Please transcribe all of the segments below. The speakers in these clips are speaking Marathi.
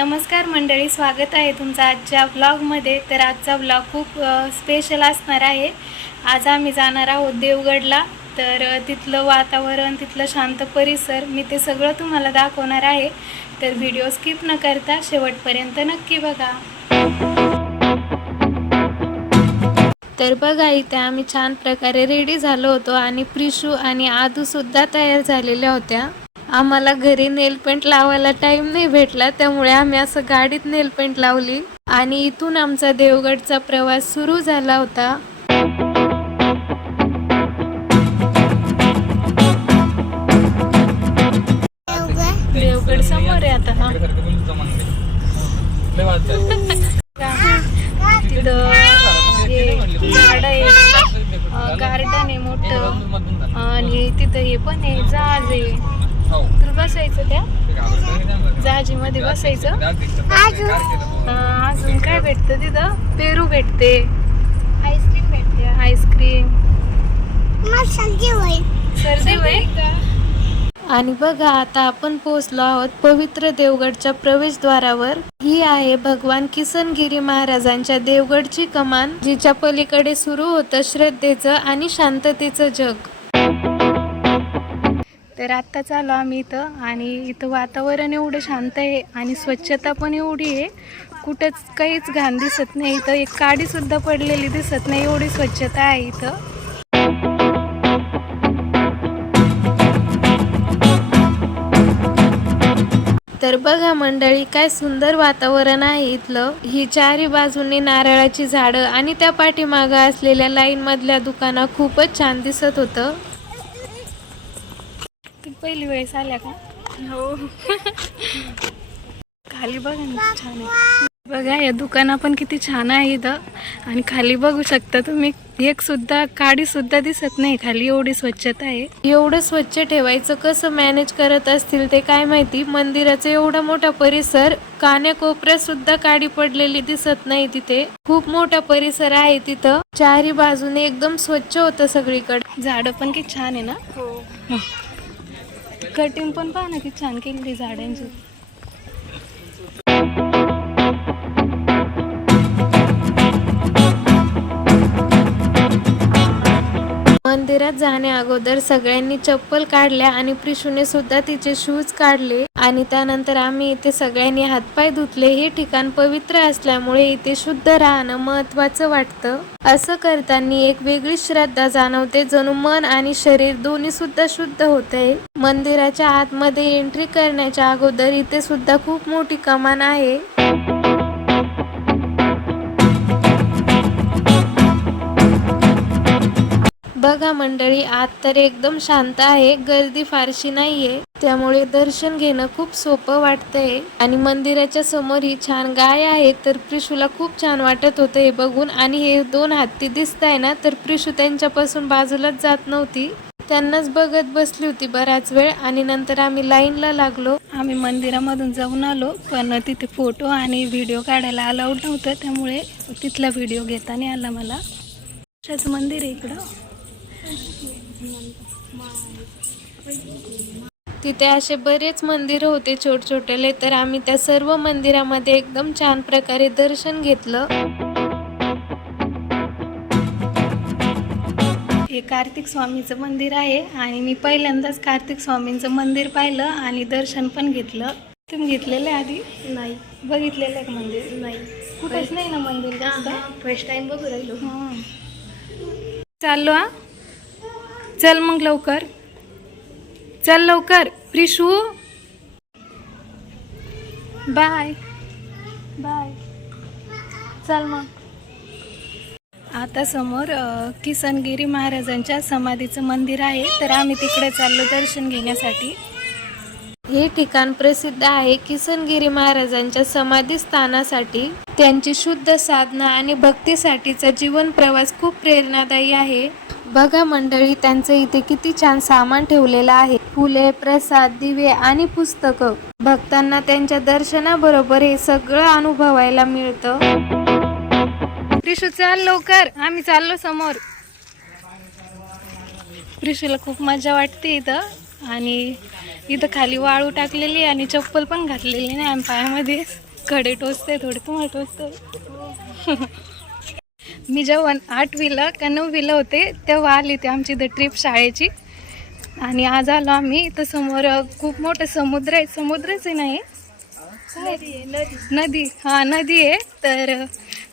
नमस्कार मंडळी स्वागत आहे तुमचा आजच्या ब्लॉगमध्ये तर आजचा ब्लॉग खूप स्पेशल असणार आहे. आज आम्ही जाणार आहोत देवगडला. तर तिथलं वातावरण तिथलं शांत परिसर मी ते सगळं तुम्हाला दाखवणार आहे. तर व्हिडिओ स्किप न करता शेवटपर्यंत नक्की बघा. तर बघा इथे आम्ही छान प्रकारे रेडी झालो होतो आणि प्रिशू आणि आदूसुद्धा तयार झालेल्या होत्या. आम्हाला घरी नेल पेंट लावायला टाइम नाही भेटला त्यामुळे आम्ही असं गाडीत नेल पेंट लावली. आणि इथून आमचा देवगडचा प्रवास सुरू झाला होता. देवगड समोर आहे आता हा. तिथं हे आहे गार्डन आहे मोठं. आणि तिथं हे पण आहे जहाज आहे. तर बसायचं त्या. जहाजीमध्ये बसायचं. अजून काय भेटतं तिथं? पेरू भेटते. आईस्क्रीम भेटते. आईस्क्रीम. सर्दी होईल. आणि बघा आता आपण पोहोचलो आहोत पवित्र देवगडच्या प्रवेशद्वारावर. ही आहे भगवान किसनगिरी महाराजांच्या देवगडची कमान जिच्या पलीकडे सुरू होतं श्रद्धेचं आणि शांततेचं जग. तर आत्ताच आलो आम्ही इथं आणि इथं वातावरण एवढं शांत आहे आणि स्वच्छता पण एवढी आहे. कुठंच काहीच घाण दिसत नाही इथं. एक काडी सुद्धा पडलेली दिसत नाही. एवढी स्वच्छता आहे इथं. तर बघा मंडळी काय सुंदर वातावरण आहे इथलं. ही चारी बाजूने नारळाची झाडं आणि त्या पाठीमागं असलेल्या लाईन मधल्या दुकाना खूपच छान दिसत होतं. पहिली वेळेस आल्या का? हो. खाली बघा ना छान आहे. बघा या दुकाना पण किती छान आहे इथं. आणि खाली बघू शकता तुम्ही एक सुद्धा काडी सुद्धा दिसत नाही. खाली एवढी स्वच्छता आहे. एवढं स्वच्छ ठेवायचं कसं मॅनेज करत असतील ते काय माहिती? मंदिराचा एवढा मोठा परिसर कान्याकोपऱ्यात सुद्धा काडी पडलेली दिसत नाही तिथे. खूप मोठा परिसर आहे तिथं. चारी बाजूने एकदम स्वच्छ होतं सगळीकडे. झाडं पण किती छान आहे ना? हो. कटिंग पण पहा ना किती छान केली झाडांची. मंदिरात जाण्या अगोदर सगळ्यांनी चप्पल काढल्या आणि प्रिशूने सुद्धा तिचे शूज काढले. आणि त्यानंतर आम्ही इथे सगळ्यांनी हातपाय धुतले. हे ठिकाण पवित्र असल्यामुळे इथे शुद्ध राहणं महत्वाचं वाटतं. असं करताना एक वेगळी श्रद्धा जाणवते जणू मन आणि शरीर दोन्ही सुद्धा शुद्ध होते. मंदिराच्या आतमध्ये एंट्री करण्याच्या अगोदर इथे सुद्धा खूप मोठी कमान आहे. बघा मंडळी आत तर एकदम शांत आहे गर्दी फारशी नाहीये. त्यामुळे दर्शन घेणं खूप सोपं वाटतंय. आणि मंदिराच्या समोर ही छान गाय आहे तर प्रिशूला खूप छान वाटत होतं हे बघून. आणि हे दोन हत्ती दिसत आहे ना तर प्रिशू त्यांच्यापासून बाजूलाच जात नव्हती. त्यांनाच बघत बसली होती बराच वेळ आणि नंतर आम्ही लाईनला लागलो. आम्ही मंदिरामधून जाऊन आलो पण तिथे फोटो आणि व्हिडिओ काढायला अलाउड नव्हतं. त्यामुळे तिथला व्हिडिओ घेताना आला मला. मंदिर आहे इकडं. तिथे असे बरेच मंदिर होते छोट छोटेले तर आम्ही त्या सर्व मंदिरामध्ये एकदम छान प्रकारे दर्शन घेतलं. हे कार्तिक स्वामीचं मंदिर आहे आणि मी पहिल्यांदाच कार्तिक स्वामींचं मंदिर पाहिलं आणि दर्शन पण घेतलं. तुम्ही घेतलेलं आहे आधी? नाही. बघितलेलं आहे मंदिर? नाही. कुठेच नाही ना मंदिर फर्स्ट टाइम बघू राहिलो. हां. चाललो हा. चल मग लवकर. चल लवकर. प्रिशू. बाय. बाय. चल मग. आता समोर किसनगिरी महाराजांच्या समाधीचं मंदिर आहे. तर आम्ही तिकडे चाललो दर्शन घेण्यासाठी. हे ठिकाण प्रसिद्ध आहे किसनगिरी महाराजांच्या समाधी स्थानासाठी. त्यांची शुद्ध साधना आणि भक्तीसाठीचा जीवन प्रवास खूप प्रेरणादायी आहे. बघा मंडळी त्यांचं इथे किती छान सामान ठेवलेलं आहे. फुले प्रसाद दिवे आणि पुस्तकं. भक्तांना त्यांच्या दर्शनाबरोबर हे सगळं अनुभवायला मिळतं. प्रिशू चाल लवकर. आम्ही चाललो समोर. प्रिशूला खूप मजा वाटते इथं. आणि इथं खाली वाळू टाकलेली आणि चप्पल पण घातलेली नाही आम्ही पायामध्ये खडे टोचते थोडे तुम्हाला टोचते मी जेव्हा आठवीला का नववीला होते तेव्हा आली ते आमची इथं ट्रिप शाळेची. आणि आज आलो आम्ही इथं समोर खूप मोठं समुद्र आहे. समुद्रच आहे नाही. नदी हा नदी आहे. तर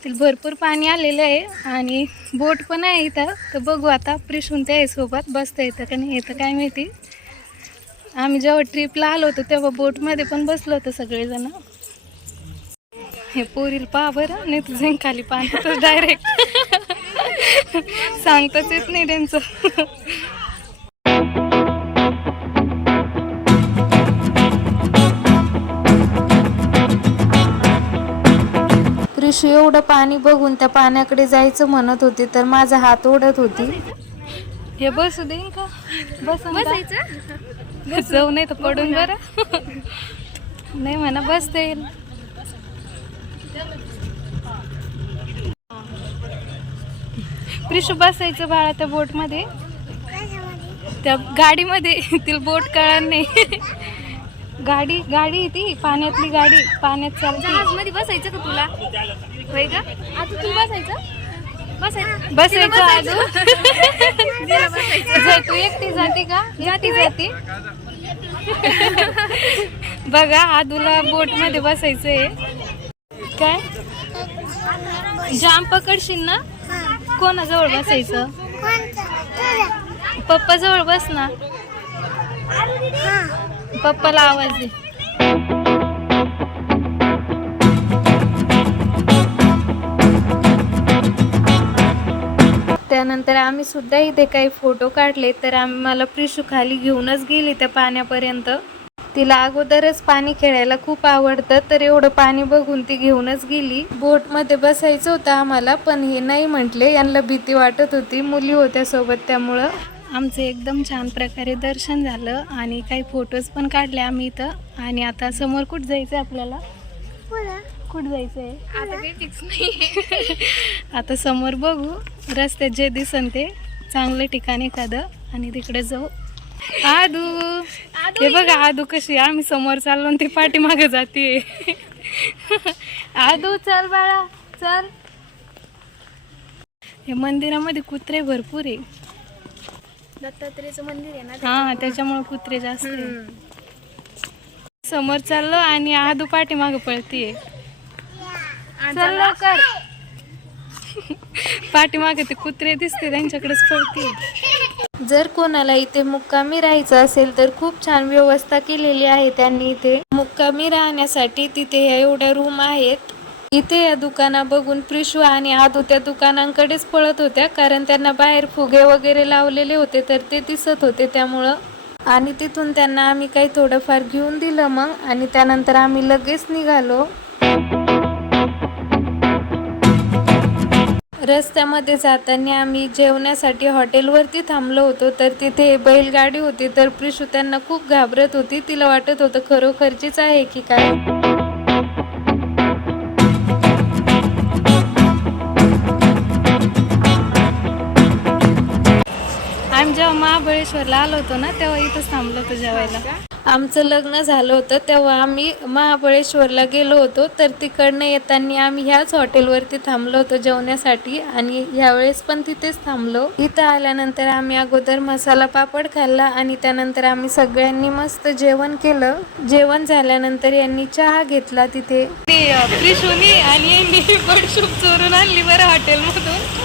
तिला भरपूर पाणी आलेलं आहे. आणि बोट पण आहे इथं. तर बघू आता प्रिशून ते आहे सोबत. बसता येतं का नाही येतं काय माहिती. आम्ही जेव्हा ट्रिपला आलो होतो तेव्हा बोटमध्ये पण बसलो होतो सगळेजण. हे पोरील पहा बरं नाही तुझे खाली पाहतो डायरेक्ट सांगताच येत नाही त्यांचं. ऋषी एवढं पाणी बघून त्या पाण्याकडे जायचं म्हणत होती तर माझा हात ओढत होती. हे बसू देईन का? बस जाऊ नाही तर पडून बरं. नाही म्हणा बसता येईल. प्रिशू बसायचं बाळा त्या बोटमध्ये. त्या गाडीमध्ये. तिला बोट कळणार नाही. गाडी गाडी ती पाण्यातली गाडी पाण्यात चालते. मध्ये बसायचं का तुला? होय का? आता तू बसायचं? बसायचं. बसायचं आजू. तू एकटी जाते का? एकटी जाते? बघा आदूला बोटमध्ये बसायचंय. काय? जाम पकडशील ना? कोणाजवळ बसायचं? पप्पा जवळ बस ना. पप्पाला आवाज दे. त्यानंतर आम्ही सुद्धा इथे काही फोटो काढले तर आम्ही मला प्रिशू खाली घेऊनच गेली त्या पाण्यापर्यंत. तिला अगोदरच पाणी खेळायला खूप आवडतं तर एवढं पाणी बघून ती घेऊनच गेली. बोटमध्ये बसायचं होतं आम्हाला पण हे नाही म्हटले. यांना भीती वाटत होती. मुली होत्या सोबत त्यामुळं. आमचं एकदम छान प्रकारे दर्शन झालं आणि काही फोटोज पण काढले आम्ही इथं. आणि आता समोर कुठं जायचं आपल्याला? कुठं जायचं आहे आता काही फिक्स नाही आता समोर बघू. रस्त्यात जे दिसन ते चांगलं ठिकाण एखादं. आणि तिकडे जाऊ. आदू. हे बघा आदू कशी आम्ही समोर चाललो ती पाठीमागे जाते. आदू चल बाळा चल. हे मंदिरामध्ये कुत्रे भरपूर आहे. दत्तात्रेयचं मंदिर आहे ना हा त्याच्यामुळे कुत्रे जास्त आहे. समोर चाललो आणि आदू पाठीमागे पळतीये. चल लवकर. पाठीमागे ते कुत्रे दिसते त्यांच्याकडेच पळते जर कोणाला इथे मुक्कामी राहायचं असेल तर खूप छान व्यवस्था केलेली आहे त्यांनी इथे. मुक्कामी राहण्यासाठी तिथे या एवढ्या रूम आहेत. इथे या दुकाना बघून प्रिशू आणि आदू त्या दुकानांकडेच पळत होत्या कारण त्यांना बाहेर फुगे वगैरे लावलेले होते तर ते दिसत होते त्यामुळं. आणि तिथून त्यांना आम्ही काही थोडंफार घेऊन दिलं मग आणि त्यानंतर आम्ही लगेच निघालो. रस्त्यामध्ये जाताना आम्ही जेवण्यासाठी हॉटेलवरती थांबलो होतो तर तिथे बैलगाडी होती तर प्रिशू त्यांना खूप घाबरत होती. तिला वाटत होतं खरोखरचीच आहे की काय. महाबळेश्वरला आलो होतो ना तेव्हा इथंच थांबलो होतो जेवायला. आमचं लग्न झालं होतं तेव्हा आम्ही महाबळेश्वरला गेलो होतो तर तिकडनं येताना आम्ही ह्याच हॉटेलवरती थांबलो होतो जेवण्यासाठी आणि ह्यावेळेस पण तिथेच थांबलो. इथं आल्यानंतर आम्ही अगोदर मसाला पापड खाल्ला आणि त्यानंतर आम्ही सगळ्यांनी मस्त जेवण केलं. जेवण झाल्यानंतर यांनी चहा घेतला तिथे. आणि चोरून आणली बरं हॉटेलमधून.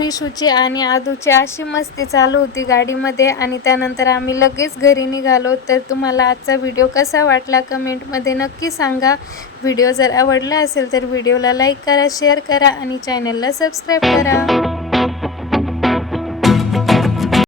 प्रिशूची आणि आदूची अशी मस्ती चालू होती गाडीमध्ये आणि त्यानंतर आम्ही लगेच घरी निघालो. तर तुम्हाला आजचा व्हिडिओ कसा वाटला कमेंटमध्ये नक्की सांगा. व्हिडिओ जर आवडला असेल तर व्हिडिओला लाईक करा शेअर करा आणि चॅनलला सबस्क्राईब करा.